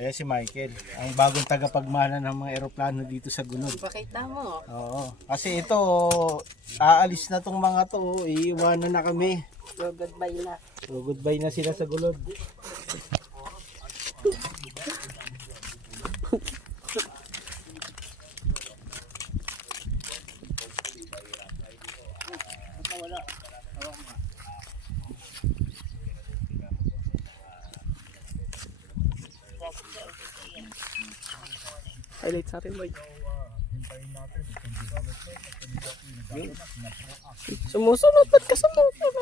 Ayan si Michael, ang bagong tagapagmana ng mga eroplano dito sa Gunod. Pakita mo. Oo. Kasi ito, aalis na tong mga to, iiwanan na kami. So, goodbye na. So, goodbye na sila sa Gulod. Highlight sa atin, boy. Sumusunod, ba't ka sumusunod?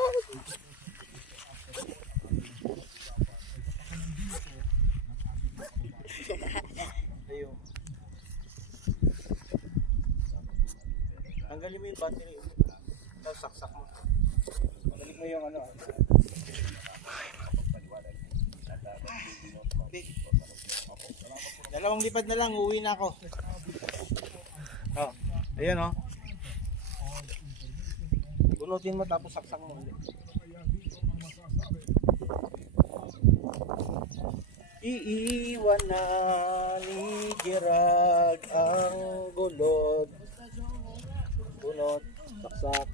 Tanggalin mo yung battery. Tapos saksak mo. Tanggalin mo yung ano. Big. Dalawang lipad na lang, uuwi na ako. Oh, ayan oh. Bunutin mo tapos saksak mo. Iiwan na ni Gerard ang gulod. Bunot, saksak.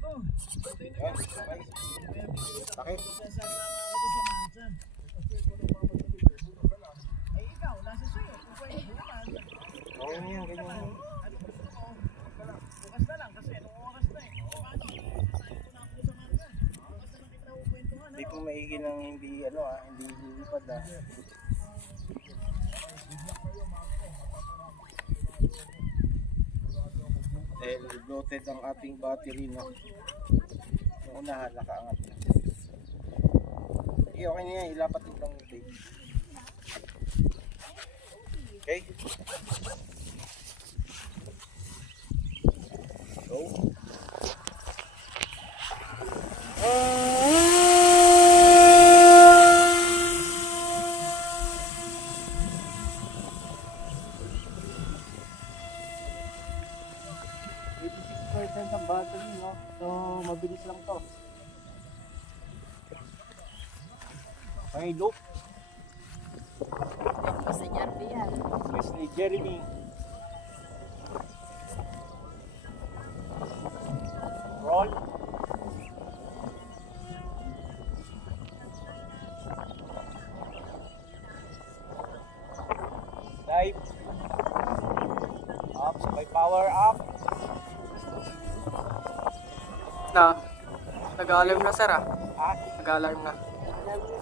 Yan, sakay. Sakit. Okay na yan, ganyan yan. Hindi po maigi ng hindi ano ah, hindi lilipad ah. Bloated ang ating battery no. Yung unahan nakaangat na. Okay, okay na ilapat mo lang yung tape. Okay? Go. Ang battery, no? So, mabilis lang to. Okay, look. Basta Jarby yan. Wesley Jeremy. Roll. Dive. Up, sabay power up. Na, nag-alarm na, sir, ah. Nag-alarm na.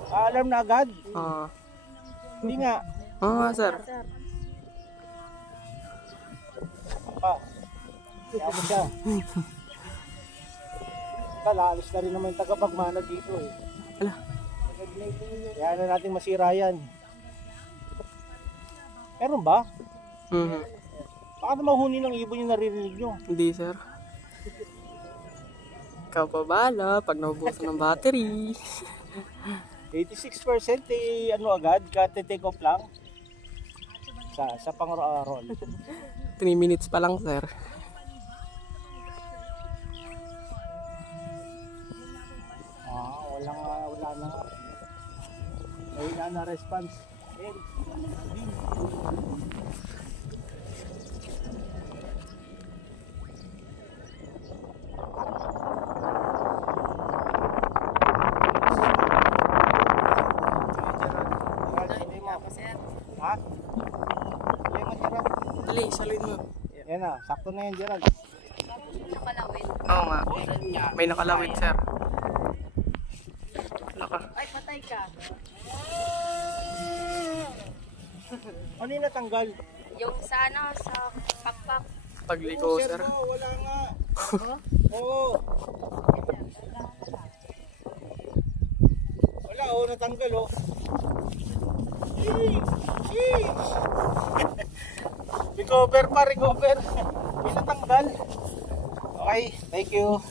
alarm na agad. Ah, Hindi nga. oo nga, sir. Pa. Mo siya. Kala, alis na rin naman yung tagapagmana dito eh. Ala. Kaya na natin masira yan. Meron ba? Mhm. Baka na mahuni ng ibon yung naririnig nyo. Hindi, sir. Ikaw pa bala pag naubusan ng battery. 86% eh, ano agad, kate-take off lang. Sa, sa pang-roll. 3 minutes pa lang, sir. Ah, wala nga, wala na. Na na response. Eh, Hindi mo. Ako, sir. Ha? Hindi mo, Gerald. Dali, salin mo. Yan na, sakto na yan, Gerald. Nakalawin. Oo nga. May nakalawit, sir. Wala ka. Ay, patay ka. Ano yung natanggal? Yung sa ano, sa pakpak. Pagliko, Oh, sir. no, wala nga. Oo. Wala, oh, natanggal, oh. Sheesh! Sheesh! Recover pa, recover. May natanggal. Okay, thank you.